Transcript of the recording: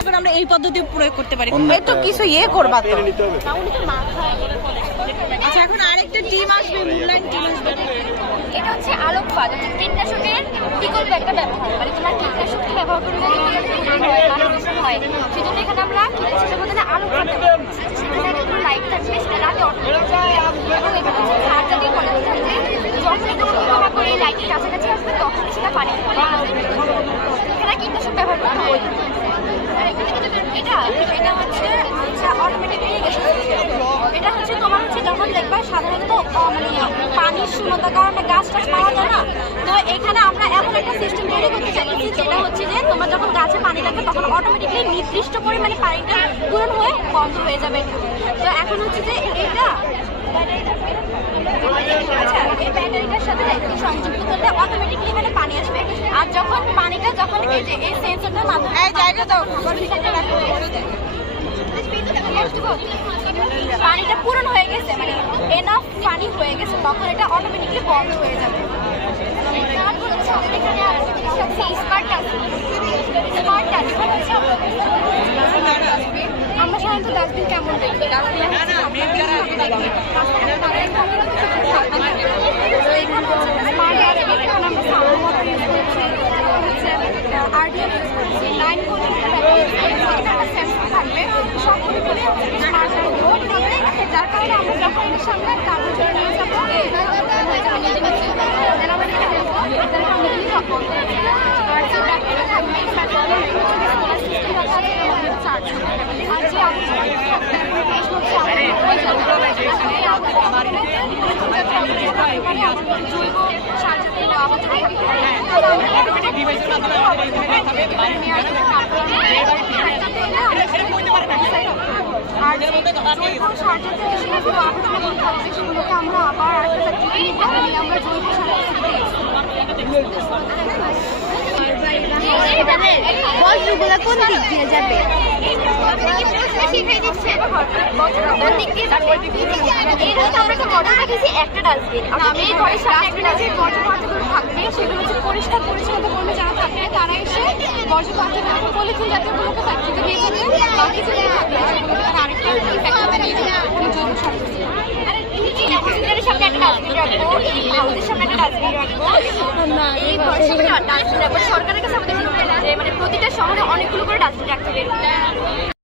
এখন আমরা এই পদ্ধতি প্রয়োগ করতে পারি। তো কিছু ইয়ে করবা তো। আচ্ছা এখন আরেকটা টিম আসবে মূল্যায়ন টিম আসবে। এটা হচ্ছে আলোকপাত হচ্ছে কীটনাশকের বিকল্প একটা ব্যবহার। মানে তোমরা কীটনাশককে ব্যবহার করে হয় সেজন্য এখানে আমরা কীটনাশকের বদলে আলোকপাত লাইট থাকবে সেটা রাতে অটো এবং এখানে হচ্ছে সার জাতীয় পদার্থ থাকবে। যখন এটা ব্যবহার করে এই লাইটের কাছাকাছি আসবে তখন সেটা পানি এখানে কীটনাশক ব্যবহার করতে হয় এটা এটা হচ্ছে হচ্ছে অটোমেটিক ইরিগেশন এটা হচ্ছে তোমার হচ্ছে যখন দেখবা সাধারণত মানে পানির শূন্যতার কারণে গাছ টাছ মারা যায় না। তো এখানে আমরা এমন একটা সিস্টেম তৈরি করতে চাইছি যেটা হচ্ছে যে তোমার যখন গাছে পানি লাগবে তখন অটোমেটিকলি নির্দিষ্ট পরিমাণে পানিটা পূরণ হয়ে বন্ধ হয়ে যাবে তো এখন হচ্ছে যে এটা আচ্ছা এই ব্যাটারিটার সাথে সংযুক্ত করলে অটোমেটিকলি এখানে পানি আসবে। আর যখন পানিটা যখন এই যে এই সেন্সরটার মাধ্যমে পানিটা পূরণ হয়ে গেছে মানে এনাফ পানি হয়ে গেছে, তখন এটা অটোমেটিকলি বন্ধ হয়ে যাবে। তারপর হচ্ছে আমাদের আমরা সাধারণত ডাস্টবিন কেমন দেখি? ডাস্টবিন সেন্সর থাকবে সবগুলো মিলে যার কারণে আমরা যখন এর সামনে কাগজ নিয়ে যাব আর যে ব্যাটারি থাকবে চার্জ আর যে আবর্জনা থাকবে হচ্ছে আমাদের নিয়ে পরিষ্কার পরিচ্ছন্নতা কর্মী যারা থাকবে তারা এসে বর্জ্য পদার্থ পলিথিন জাতীয়গুলোকে ফ্যাক্টরিতে যাবে বাকি যেগুলো থাকবে সেগুলোকে তারা আরেকটা ফ্যাক্টরিতে নিয়ে যাবে ওখানে জৈব সার কক্সবাজারের সামনে একটা ডাস্টবিন রাখব সরকারের কাছে আমাদের মানে প্রতিটা শহরে অনেকগুলো করে ডাস্টবিন রাখতে